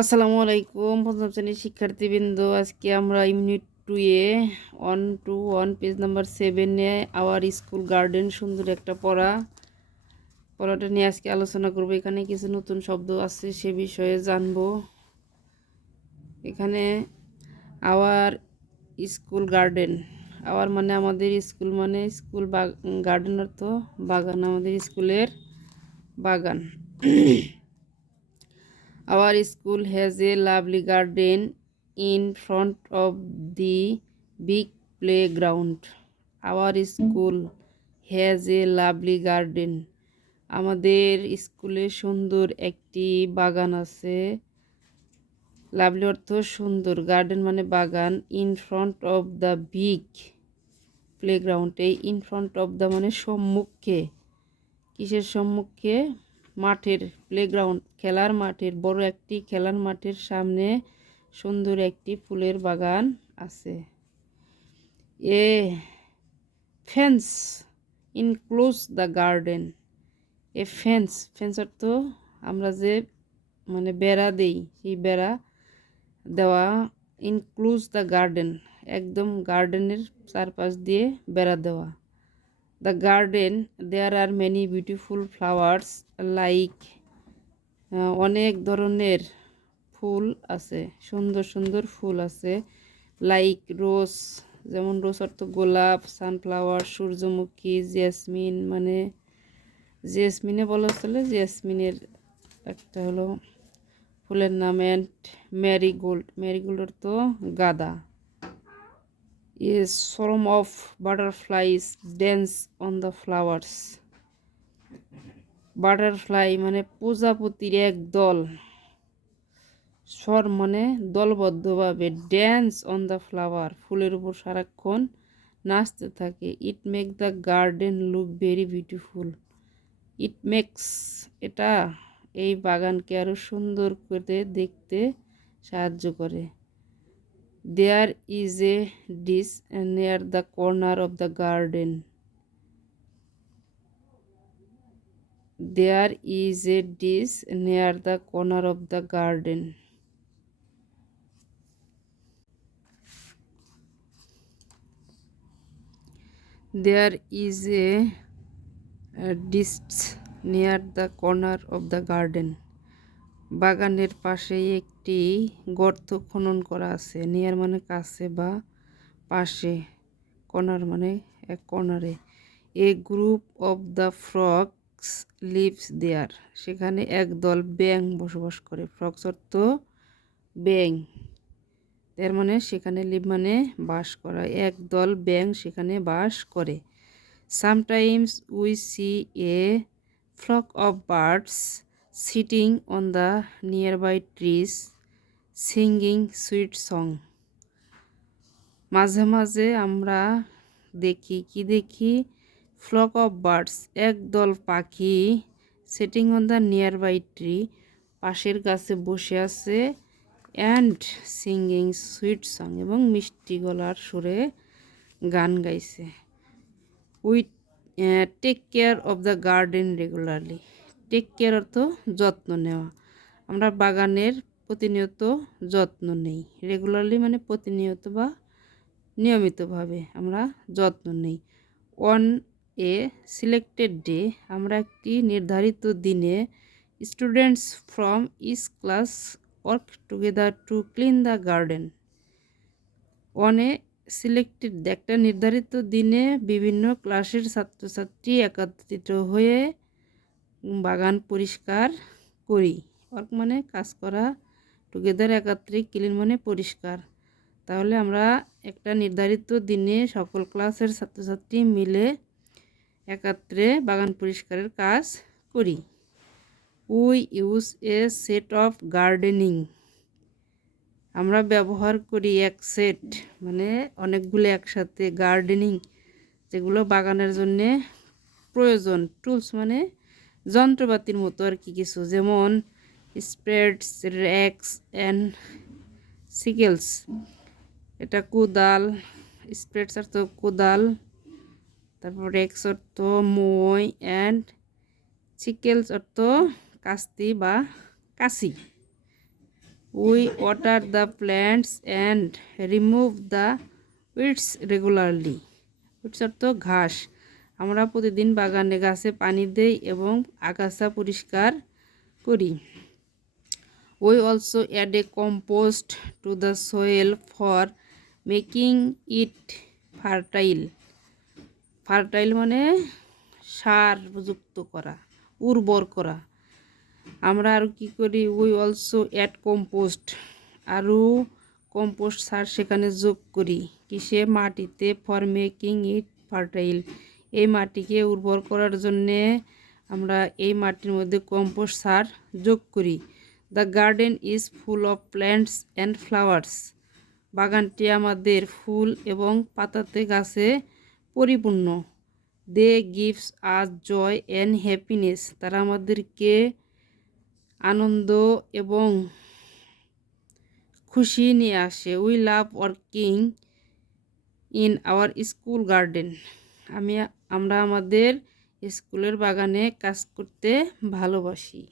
আসসালামু আলাইকুম পঞ্চম শ্রেণীর শিক্ষার্থীবৃন্দ, আজকে আমরা ইউনিট 2 এ 1 পেজ নাম্বার 7 এ আওয়ার স্কুল গার্ডেন সুন্দর একটা পড়াটা নিয়ে আজকে আলোচনা করব। এখানে কিছু নতুন শব্দ আছে, সে বিষয়ে জানবো। এখানে আওয়ার স্কুল গার্ডেন, আওয়ার মানে আমাদের স্কুল, মানে স্কুল, গার্ডেন অর্থ বাগান, আমাদের স্কুলের বাগান। Our school has a lovely garden in front of the big playground. Our school has a lovely garden. আমাদের স্কুলে সুন্দর একটি বাগান আছে। লাভলি অর্থ সুন্দর, গার্ডেন মানে বাগান। In front of the big playground, এই ইন ফ্রন্ট অফ দ্য মানে সম্মুখে। কিসের সম্মুখে? মাঠের, প্লেগ্রাউন্ড খেলার মাঠের, বড় একটি খেলার মাঠের সামনে সুন্দর একটি ফুলের বাগান আছে। A fence enclose the garden. A fence, fence অর্থ আমরা যে মানে বেড়া দেই, সেই বেড়া দেওয়া। ইনক্লোজ দ্য গার্ডেন, একদম গার্ডেনের চারপাশ দিয়ে বেড়া দেওয়া। The garden, there are many beautiful flowers like অনেক ধরনের ফুল আছে, সুন্দর সুন্দর ফুল আছে। লাইক রোজ, যেমন রোজ অর্থ গোলাপ, সানফ্লাওয়ার সূর্যমুখী, জেসমিন মানে জেসমিনে বলা চলে, জেসমিনের একটা হলো ফুলের নাম। অ্যান্ড ম্যারিগোল্ড, ম্যারিগোল্ড অর্থ গাঁদা। A swarm of butterflies dance on the flowers. Butterfly মানে প্রজাপতির এক দল, স্বর মানে দলবদ্ধভাবে, ড্যান্স অন দ্য ফ্লাওয়ার ফুলের উপর সারাক্ষণ নাচতে থাকে। It make the garden look very beautiful. It makes, এটা এই বাগানকে আরও সুন্দর করে দেখতে সাহায্য করে। There is a dish near the corner of the garden. There is a dish near the corner of the garden. There is a dish near the corner of the garden. বাগানের পাশেই একটি গর্ত খনন করা আছে। নিয়ার মানে কাছে বা পাশে, কর্নার মানে এক কর্নারে। A group of the frogs lives there, সেখানে একদল ব্যাঙ বসবাস করে। ফ্রগস অর্থ ব্যাঙ, এর মানে সেখানে লিভ মানে বাস করা, একদল ব্যাঙ সেখানে বাস করে। Sometimes we see a flock of birds sitting on the nearby trees singing sweet song. মাঝে মাঝে আমরা দেখি ফ্লক অফ বার্ডস, একদল পাখি, sitting on the nearby tree পাশের গাছে বসে আছে, অ্যান্ড সিঙ্গিং সুইট সং এবং মিষ্টি গলার সুরে গান গাইছে। We take care of the garden regularly. Take care অর্থ যত্ন নেওয়া, আমরা বাগানের প্রতিনিয়ত যত্ন নেই। রেগুলারলি মানে প্রতিনিয়ত বা নিয়মিতভাবে আমরা যত্ন নেই। অন এ সিলেক্টেড ডে, আমরা একটি নির্ধারিত দিনে, students from each class work together to clean the garden. On a selected, একটা নির্ধারিত দিনে বিভিন্ন ক্লাসের ছাত্রছাত্রী একত্রিত হয়ে বাগান পরিষ্কার করি। ওয়ার্ক মানে কাজ করা, টুগেদার একত্রে, ক্লিন মানে পরিষ্কার। তাহলে আমরা একটা নির্ধারিত দিনে সকল ক্লাসের ছাত্রছাত্রী মিলে একত্রে বাগান পরিষ্কারের কাজ করি। We use a set of gardening, আমরা ব্যবহার করি এক সেট মানে অনেকগুলো একসাথে, গার্ডেনিং যেগুলো বাগানের জন্যে প্রয়োজন। টুলস মানে যন্ত্রপাতির মতো আর কি কিছু, যেমন স্প্রেডস, র্যাকস অ্যান্ড সিকেলস। এটা কোদাল, স্প্রেডস অর্থ কোদাল, তারপর র্যাকস অর্থ মই, অ্যান্ড সিকেলস অর্থ কাস্তি বা কাশি। We water the plants and remove the weeds regularly. Weeds অর্থ ঘাস। আমরা প্রতিদিন বাগানে গাছে পানি দেই এবং আগাছা পরিষ্কার করি। We also add a compost to the soil for making it fertile. Fertile মানে সারযুক্ত করা, উর্বর করা। আমরা আর কি করি, উই অলসো অ্যাড কম্পোস্ট, আরও কম্পোস্ট সার সেখানে যোগ করি কিসে, মাটিতে, ফর মেকিং ইট ফার্টাইল, এই মাটিকে উর্বর করার জন্যে আমরা এই মাটির মধ্যে কম্পোস্ট সার যোগ করি। The garden is full of plants and flowers. বাগানটি আমাদের ফুল এবং পাতাতে গাছে পরিপূর্ণ। They gives us joy and happiness. তারা আমাদেরকে আনন্দ এবং খুশি নিয়ে আসে। We love working in our school garden. আমরা আমাদের স্কুলের বাগানে কাজ করতে ভালোবাসি।